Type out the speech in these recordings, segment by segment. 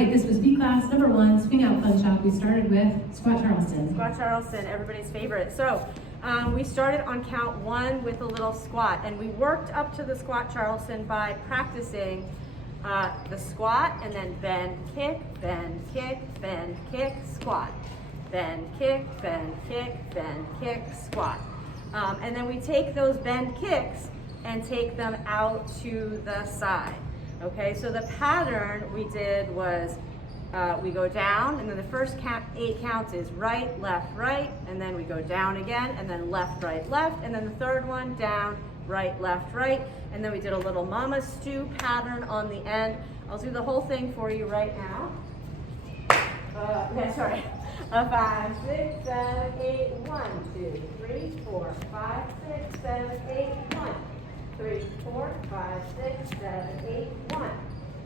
right, this was B class number 1, Swingout Funshop. We started with squat Charleston. Squat Charleston, everybody's favorite. So we started on count 1 with a little squat, and we worked up to the squat Charleston by practicing the squat, and then bend, kick, bend, kick, bend, kick, squat. Bend, kick, bend, kick, bend, kick, squat. And then we take those bend kicks and take them out to the side. Okay, so the pattern we did was we go down, and then the first 8 counts is right, left, right, and then we go down again, and then left, right, left, and then the third one, down, right, left, right, and then we did a little mama stew pattern on the end. I'll do the whole thing for you right now. Sorry. 5, 6, 7, 8, 1, 2, 3, 4, 5, 6, 7, 8, 1. 3, 4, 5, 6, 7, 8, 1.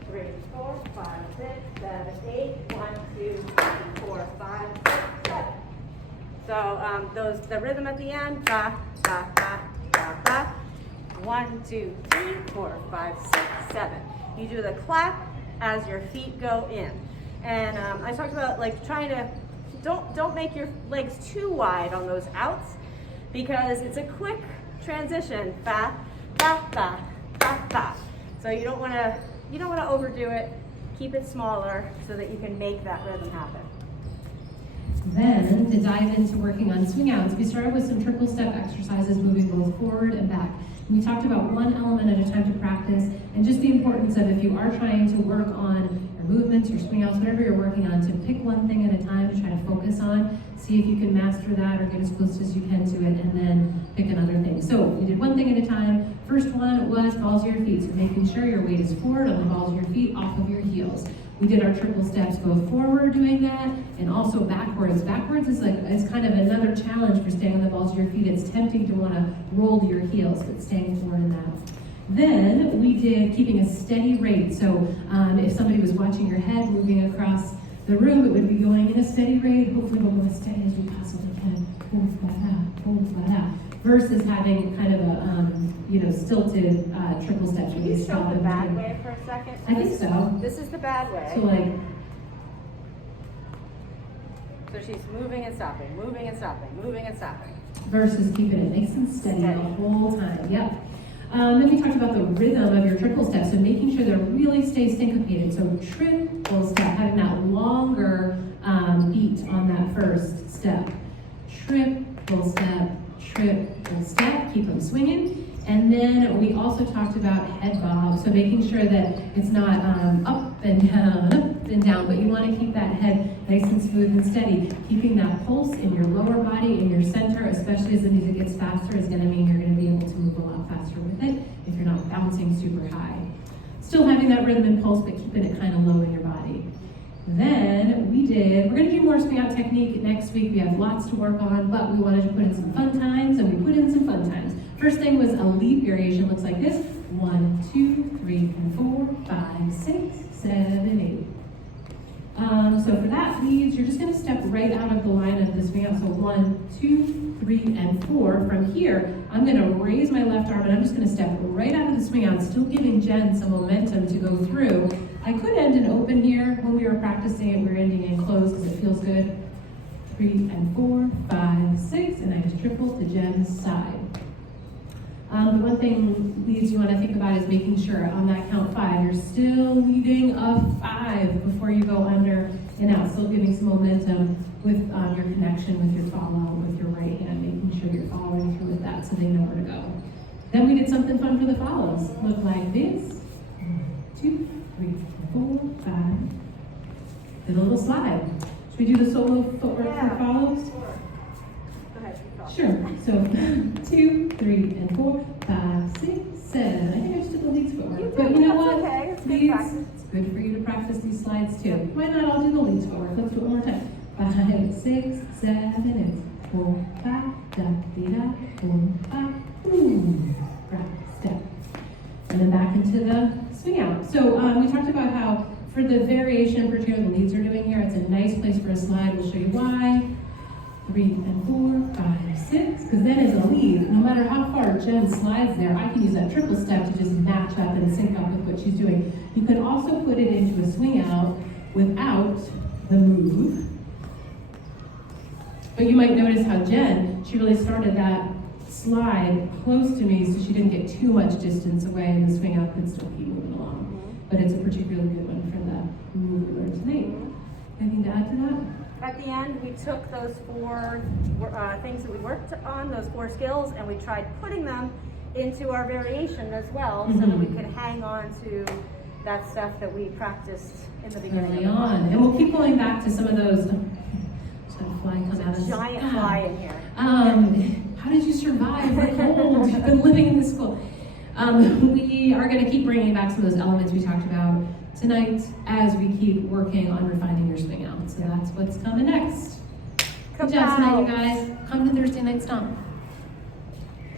3, 4, 5, 6, 7, 8, 1, 2, 3, 4, 5, 6, 7. So the rhythm at the end, ba, ba, ba, ba, ba. 1, 2, 3, 4, 5, 6, 7. You do the clap as your feet go in. And I talked about like trying to, don't make your legs too wide on those outs, because it's a quick transition, ba, ba, ba, ba, ba. So you don't want to overdo it. Keep it smaller so that you can make that rhythm happen. Then, to dive into working on swing outs, we started with some triple step exercises, moving both forward and back. And we talked about one element at a time to practice, and just the importance of, if you are trying to work on your movements, your swing outs, whatever you're working on, to pick one thing at a time to try to focus on, see if you can master that or get as close as you can to it, and then pick another thing. So we did one thing at a time. First one was balls of your feet, so making sure your weight is forward on the balls of your feet, off of your heels. We did our triple steps, both forward doing that, and also backwards. Backwards is kind of another challenge for staying on the balls of your feet. It's tempting to want to roll to your heels, but staying forward in that. Then we did keeping a steady rate. So if somebody was watching your head moving across the room, it would be going in a steady rate. Hopefully we'll go as steady as we possibly can. Versus having kind of a stilted triple steps. Can you show the bad way for a second? I think so. This is the bad way. So So she's moving and stopping, moving and stopping, moving and stopping. Versus keeping it nice and steady the whole time. Yep. Then we talked about the rhythm of your triple steps, so making sure they really stay syncopated. So triple step, having that longer beat on that first step. Triple step, keep them swinging. And then we also talked about head bob, so making sure that it's not up and down, but you want to keep that head nice and smooth and steady. Keeping that pulse in your lower body, in your center, especially as the music gets faster, is going to mean you're going to be able to move a lot faster with it if you're not bouncing super high. Still having that rhythm and pulse, but keeping it kind of low in your body. Then we're going to do more swing out technique next week. We have lots to work on, but we wanted to put in some fun times, and we put in some fun times. First thing was a lead variation, looks like this. 1, 2, 3, 4, 5, 6, 7, 8. So for that leads, you're just going to step right out of the line of the swing out. So 1, 2, 3, and 4. From here, I'm going to raise my left arm, and I'm just going to step right out of the swing out, still giving Jen some momentum to go through. I could end and open here. When we were practicing it, we were ending in close because it feels good. 3 and 4, 5, 6, and I just triple to Jen's side. The one thing leads you want to think about is making sure on that count 5, you're still leading a 5 before you go under and out, still giving some momentum with your connection with your follow with your right hand, making sure you're following through with that so they know where to go. Then we did something fun for the follows. Look like this. 1, 2, 3, 4, 5. Did a little slide. Should we do the solo footwork for follows? Sure. So 2, 3, and 4, 5, 6, 7. I think I just did the leads footwork. But you know what? Okay. It's Leads, good it's good for you to practice these slides too. Why not all do the leads footwork? Let's do it one more time. 5, 6, 7, 8, 4, 5, da, di, da, 4, 5, boom. Right, step. And then back into the swing out. So we talked about how for the variation in particular the leads are doing here, it's a nice place for a slide. We'll show you why. 3 and 4, 5, 6, because then as a lead, no matter how far Jen slides there, I can use that triple step to just match up and sync up with what she's doing. You can also put it into a swing out without the move. But you might notice how Jen, she really started that slide close to me so she didn't get too much distance away and the swing out could still keep moving along. But it's a particularly good one for the move we learned tonight. Anything to add to that? At the end, we took those 4 things that we worked on, those 4 skills, and we tried putting them into our variation as well, so that we could hang on to that stuff that we practiced in the beginning. Early on. And we'll keep going back to some of those. Just had a fly come out of this. Giant fly in here. How did you survive the cold? You've been living in the school. We are going to keep bringing back some of those elements we talked about tonight as we keep working on refining your swing out. So that's what's coming next. Good job tonight, you guys. Come to Thursday night stomp.